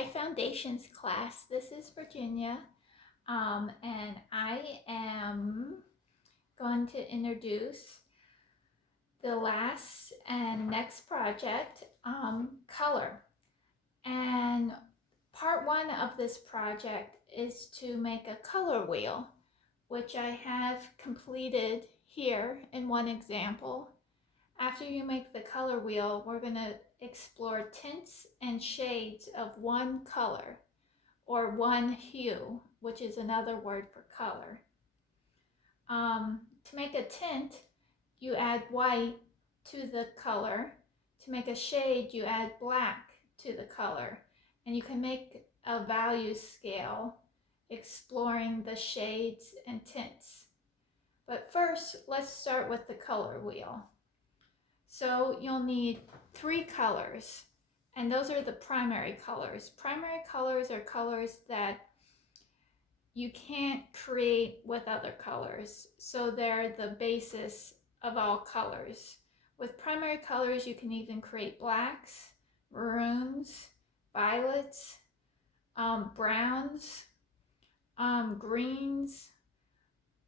Hi Foundations class, this is Virginia, and I am going to introduce the last and next project, color. And part one of this project is to make a color wheel, which I have completed here in one example. After you make the color wheel, we're going to explore tints and shades of one color or one hue, which is another word for color. To make a tint, you add white to the color. To make a shade, you add black to the color. And you can make a value scale exploring the shades and tints. But first, let's start with the color wheel. So you'll need 3 colors, and those are the primary colors. Primary colors are colors that you can't create with other colors, so they're the basis of all colors. With primary colors, you can even create blacks, maroons, violets, browns, greens,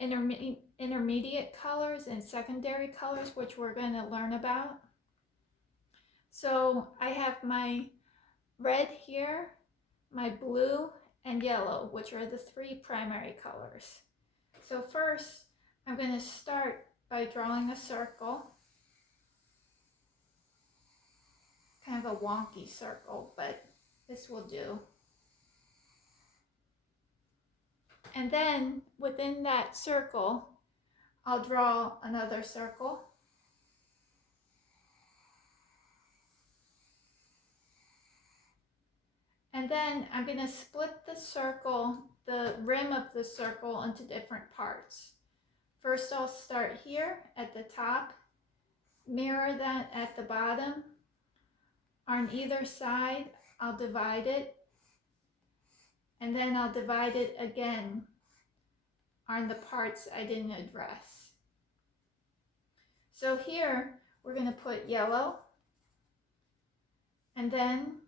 intermediate colors, and secondary colors, which we're going to learn about. So I have my red here, my blue, and yellow, which are the 3 primary colors. So first, I'm going to start by drawing a circle. Kind of a wonky circle, but this will do. And then within that circle, I'll draw another circle. And then I'm going to split the circle, the rim of the circle, into different parts. First, I'll start here at the top, mirror that at the bottom. On either side, I'll divide it, and then I'll divide it again on the parts I didn't address. So here, we're going to put yellow, and then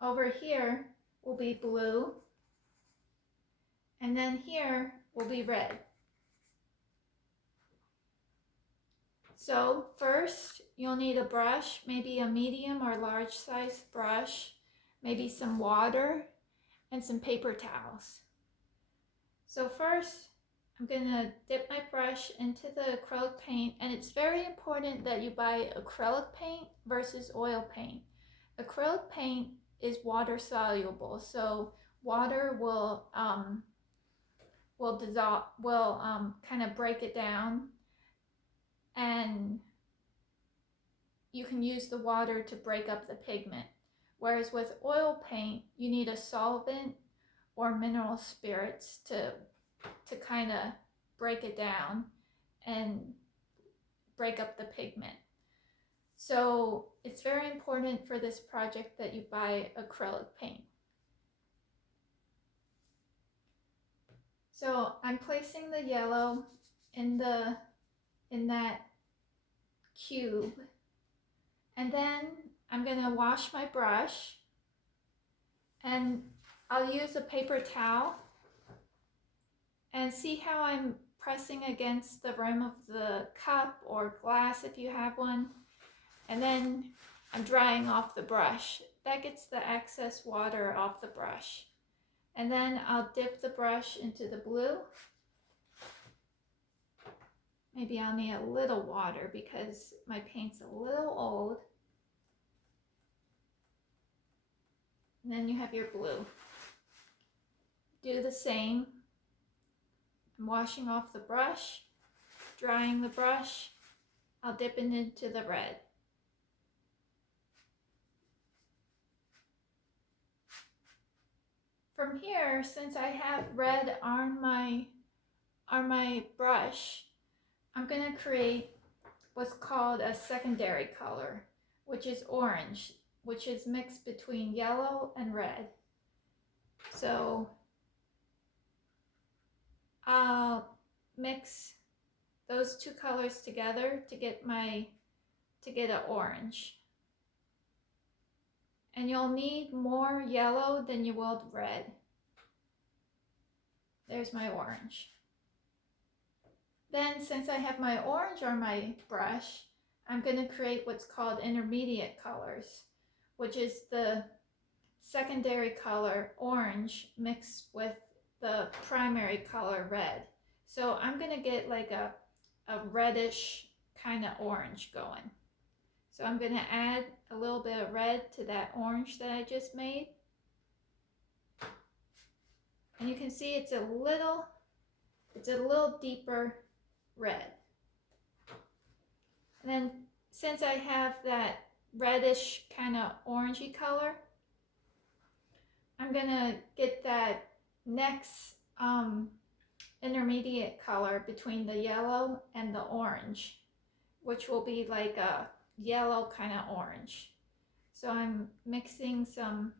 over here will be blue, and then here will be red. So first, you'll need a brush, maybe a medium or large size brush, maybe some water, and some paper towels. So first, I'm going to dip my brush into the acrylic paint, and it's very important that you buy acrylic paint versus oil paint. Acrylic paint is water soluble, so water will dissolve, kind of break it down, and you can use the water to break up the pigment. Whereas with oil paint, you need a solvent or mineral spirits to kind of break it down and break up the pigment. So it's very important for this project that you buy acrylic paint. So I'm placing the yellow in that cube, and then I'm going to wash my brush, and I'll use a paper towel, and see how I'm pressing against the rim of the cup or glass if you have one, and then I'm drying off the brush. That gets the excess water off the brush. And then I'll dip the brush into the blue. Maybe I'll need a little water because my paint's a little old. And then you have your blue. Do the same. I'm washing off the brush, drying the brush. I'll dip it into the red. From here, since I have red on my brush, I'm going to create what's called a secondary color, which is orange, which is mixed between yellow and red. So I'll mix those 2 colors together to get an orange. and you'll need more yellow than you will red. There's my orange. Then, since I have my orange on my brush, I'm going to create what's called intermediate colors, which is the secondary color orange mixed with the primary color red. So I'm going to get like a reddish kind of orange going. So I'm going to add a little bit of red to that orange that I just made. And you can see it's a little deeper red. And then since I have that reddish kind of orangey color, I'm gonna get that next intermediate color between the yellow and the orange, which will be like a yellow kind of orange. So I'm mixing some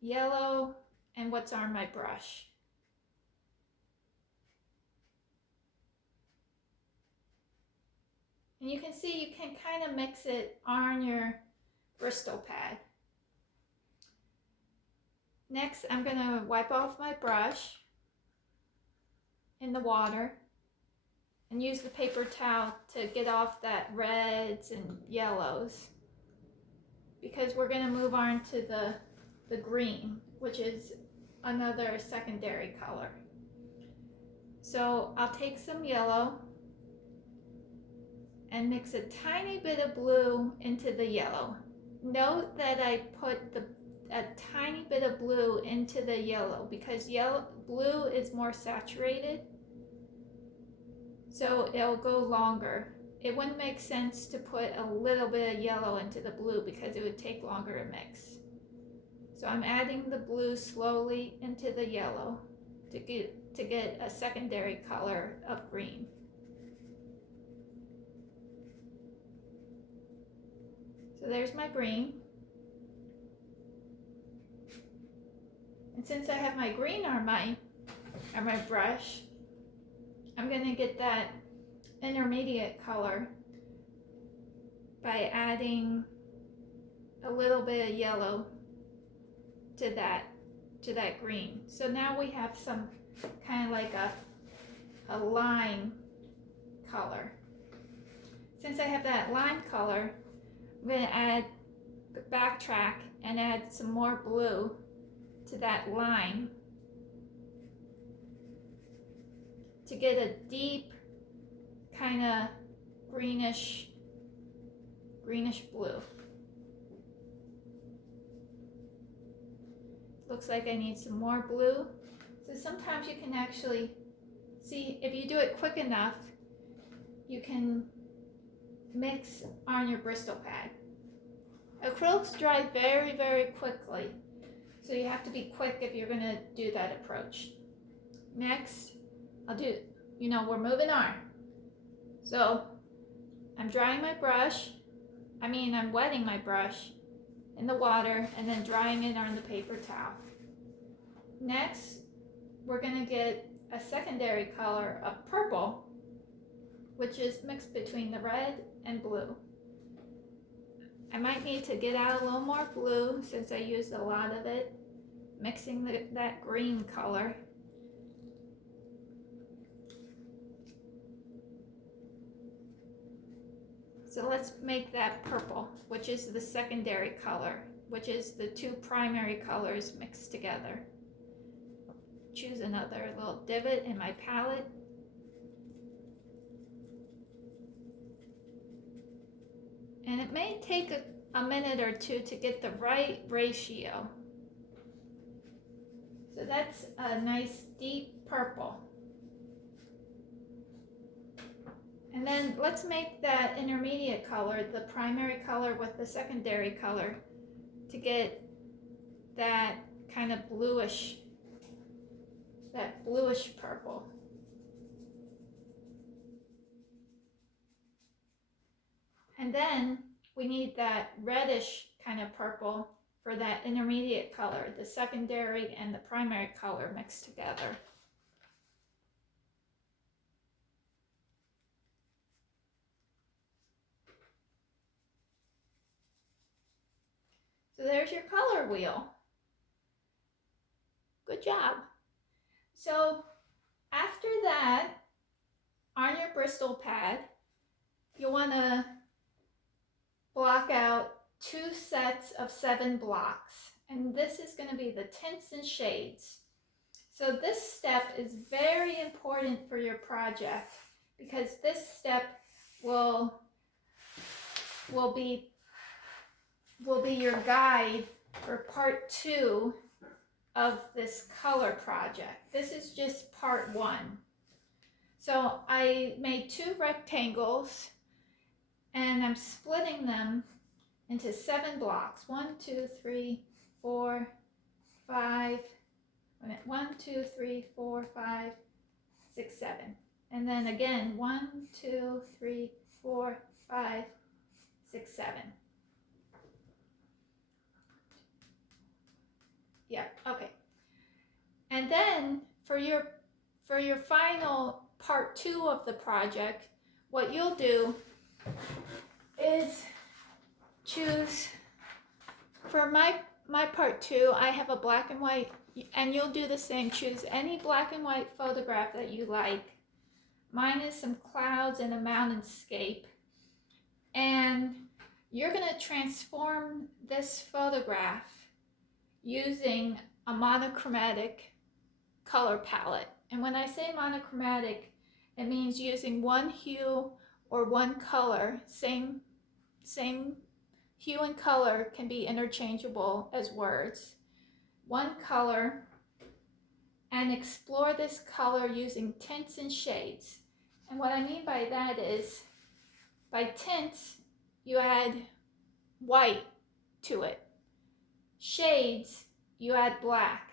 yellow and what's on my brush. And you can see you can kind of mix it on your Bristol pad. Next, I'm going to wipe off my brush in the water and use the paper towel to get off that reds and yellows, because we're going to move on to the green, which is another secondary color. So I'll take some yellow and mix a tiny bit of blue into the yellow. Note that I put a tiny bit of blue into the yellow because blue is more saturated, so it'll go longer. It wouldn't make sense to put a little bit of yellow into the blue because it would take longer to mix. So I'm adding the blue slowly into the yellow to get a secondary color of green. So there's my green. And since I have my green on my brush, I'm going to get that intermediate color by adding a little bit of yellow to that green. So now we have some kind of like a lime color. Since I have that lime color, I'm going to backtrack and add some more blue to that lime to get a deep kind of greenish blue. Looks like I need some more blue. So sometimes you can actually see, if you do it quick enough, you can mix on your Bristol pad. Acrylics dry very, very quickly, so you have to be quick if you're going to do that approach. Next, we're moving on. So I'm drying my brush, I'm wetting my brush in the water and then drying it on the paper towel. Next, we're going to get a secondary color of purple, which is mixed between the red and blue. I might need to get out a little more blue since I used a lot of it, mixing that green color. So let's make that purple, which is the secondary color, which is the two primary colors mixed together. Choose another little divot in my palette. And it may take a minute or two to get the right ratio. So that's a nice deep purple. And then let's make that intermediate color the primary color with the secondary color to get that kind of bluish purple. And then we need that reddish kind of purple for that intermediate color, the secondary and the primary color mixed together. So there's your color wheel. Good job. So after that, on your Bristol pad, you'll want to block out 2 sets of 7 blocks. And this is going to be the tints and shades. So this step is very important for your project because this step will be your guide for part 2 of this color project. This is just part 1. So I made 2 rectangles and I'm splitting them into 7 blocks. 1, 2, 3, 4, 5. 1, 2, 3, 4, 5, 6, 7. And then again, 1, 2, 3, 4, 5, 6, 7. Yep, okay. And then for your final part 2 of the project, what you'll do is choose, for my part 2, I have a black and white, and you'll do the same. Choose any black and white photograph that you like. Mine is some clouds and a mountainscape. And you're going to transform this photograph using a monochromatic color palette. And when I say monochromatic, it means using one hue or one color. Same hue and color can be interchangeable as words. One color, and explore this color using tints and shades. And what I mean by that is, by tints, you add white to it. Shades, you add black.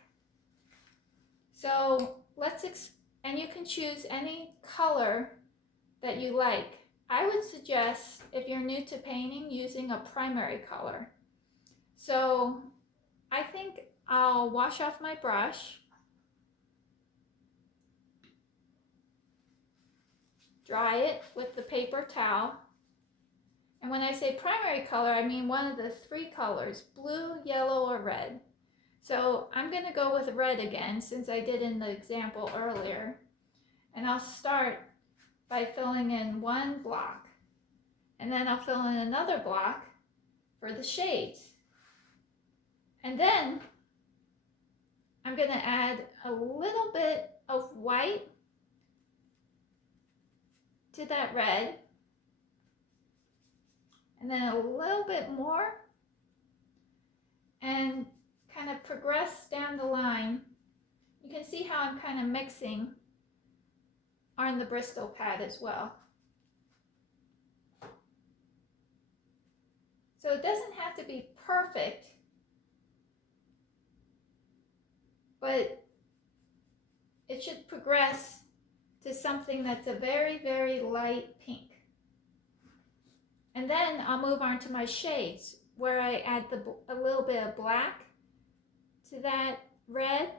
So and you can choose any color that you like. I would suggest, if you're new to painting, using a primary color. So I think I'll wash off my brush, dry it with the paper towel. And when I say primary color, I mean one of the 3 colors, blue, yellow, or red. So I'm going to go with red again, since I did in the example earlier. And I'll start by filling in 1 block. And then I'll fill in another block for the shades. And then I'm going to add a little bit of white to that red. And then a little bit more. And kind of progress down the line. You can see how I'm kind of mixing on the Bristol pad as well. So it doesn't have to be perfect, but it should progress to something that's a very, very light pink. And then I'll move on to my shades, where I add a little bit of black to that red.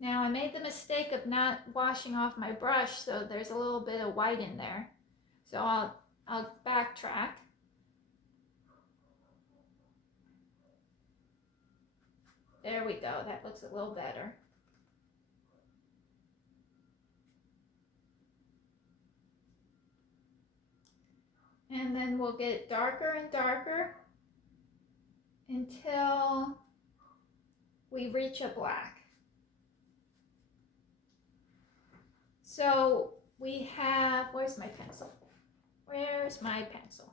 Now I made the mistake of not washing off my brush, so there's a little bit of white in there. So I'll backtrack. There we go, that looks a little better. And then we'll get darker and darker until we reach a black. So we have, where's my pencil? Where's my pencil?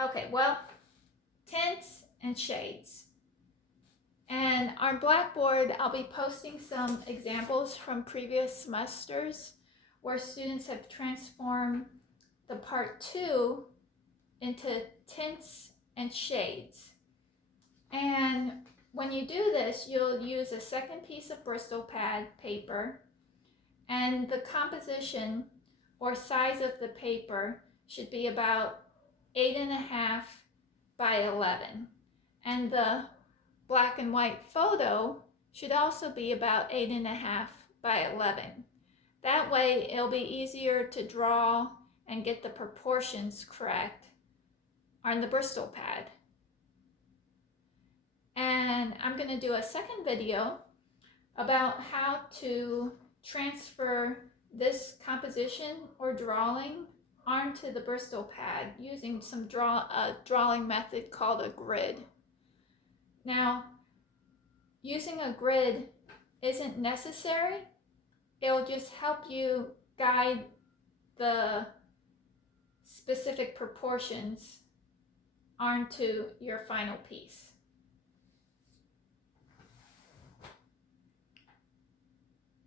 Okay, well, tints and shades. And on Blackboard, I'll be posting some examples from previous semesters where students have transformed the part 2 into tints and shades. And when you do this, you'll use a second piece of Bristol pad paper, and the composition or size of the paper should be about 8.5 by 11. And the black and white photo should also be about 8.5 by 11. That way it'll be easier to draw and get the proportions correct on the Bristol pad. And I'm going to do a second video about how to transfer this composition or drawing onto the Bristol pad using some drawing method called a grid. Now, using a grid isn't necessary. It'll just help you guide the specific proportions onto your final piece.